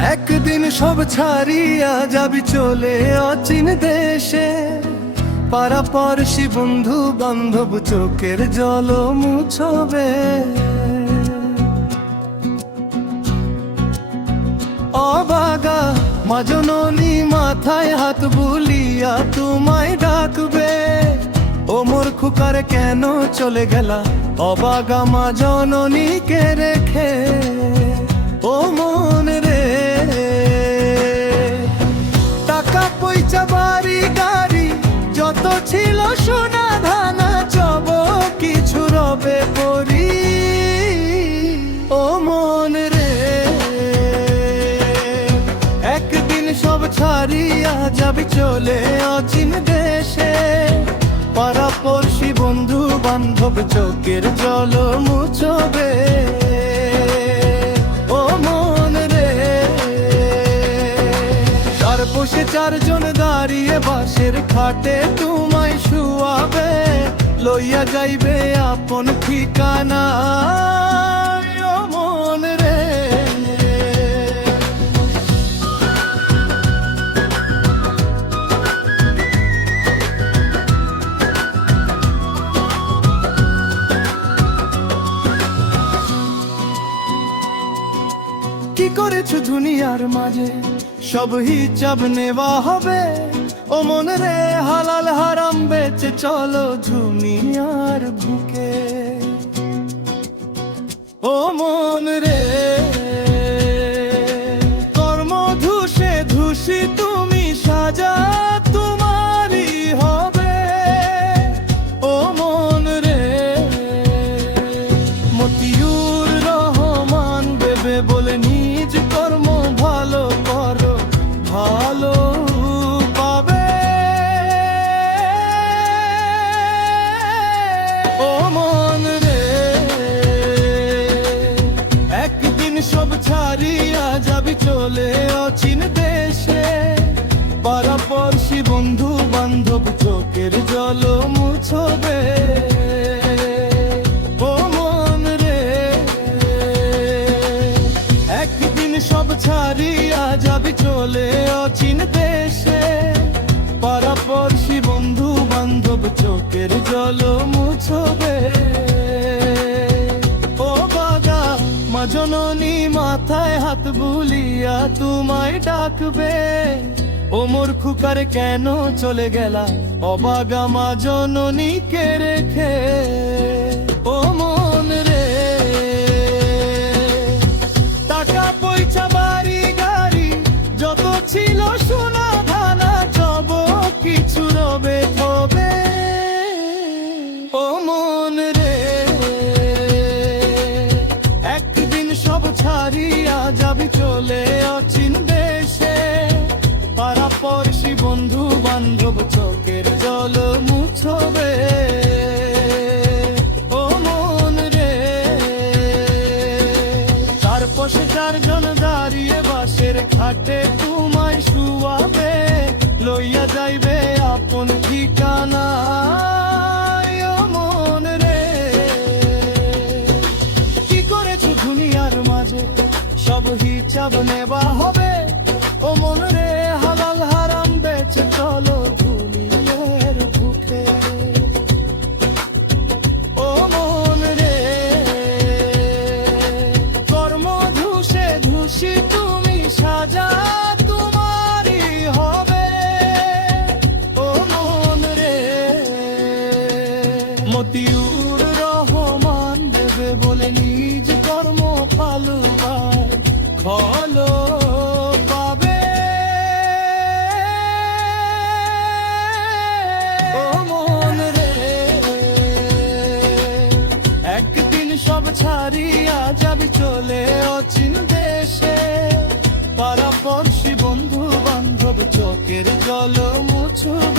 একদিন সব ছাড়িয়া যাবি চলে অচিন দেশে, পাড়াপড়শি বন্ধু বান্ধব চোখের জল মুছবে। অবাগা মা জননী মাথায় হাত বুলিয়া তোমায় ডাকবে। ও মোর খুকার কেন চলে গেলা অবাগা মা জননীকে রেখে। ও মন রে, টাকা পয়সা বাড়ি গাড়ি যত ছিল সোনা ধানা সব কিছু রবে পরি। ও মন রে, একদিন সব ছাড়িয়া যাবি চলে অচিন দেশে, পাড়াপড়শি বন্ধু বান্ধব চোখের জল মুছবে। ও মন রে, চারপাশে চারজন দাঁড়িয়ে বাঁশের খাটে তোমায় শুয়াবে, লইয়া যাইবে আপন ঠিকানা। ও মন রে, কি করেছো দুনিয়ার মাঝে সব হিসাব নেওয়া হবে। ও মন রে, হালাল হারাম বেচে চলো দুনিয়ার বুকে। ও মন রে, কর্ম ধুষে ধুষি তুমি সাজা তোমারই হবে। ও মন রে, মতিউর রহমান বেবে বলে নিজ কর্ম ভালো করো, ভালো পাবে। ও মন রে, একদিন সব ছাড়িয়া যাবি চলে অচিন দেশে, পাড়াপড়শি বন্ধু বান্ধব চোখের জল মুছবে। ও মন রে, একদিন সব ছাড়িয়া যাবি চলে অচিন দেশে, পাড়াপড়শি বন্ধু বান্ধব চোখের জল মুছবে। ও বাগা মা জননী মাথায় হাত বুলিয়া তোমায় ডাকবে। ও মোর খুকার কেন চলে গেলা অবাগা মা জননীকে রেখে। ও মন রে, টাকা পয়সা বাড়ি গাড়ি যত ছিল সোনা ধানা সব কিছু রবে হবে। ও মন রে, একদিন সব ছাড়িয়া যাবি চলে অচিন দেশে, পাড়াপড়শি বন্ধু বান্ধব চোখের জল মুছবে। ও মন রে, চারপাশে চারজন দাঁড়িয়ে বাঁশের খাটে তোমায় শুয়াবে, লইয়া যাইবে আপন ঠিকানা। ও মন রে, কি করেছো দুনিয়ার মাঝে সব হিসাব নেওয়া হবে। ও মন রে, হালাল হারাম বেচে চলো দুনিয়ার বুকে। ও মন রে, কর্ম ধুষে ধুষি তুমি সাজা তোমারই হবে। ও মন রে, মতিউর রহমান দেবে বলে নিজ কর্ম ফালুবার ফলো পাবে। ও মন রে, একদিন সব ছাড়িয়া যাবি চলে অচিন দেশে, পাড়াপড়শি বন্ধু বান্ধব চোখের জল মুছবে।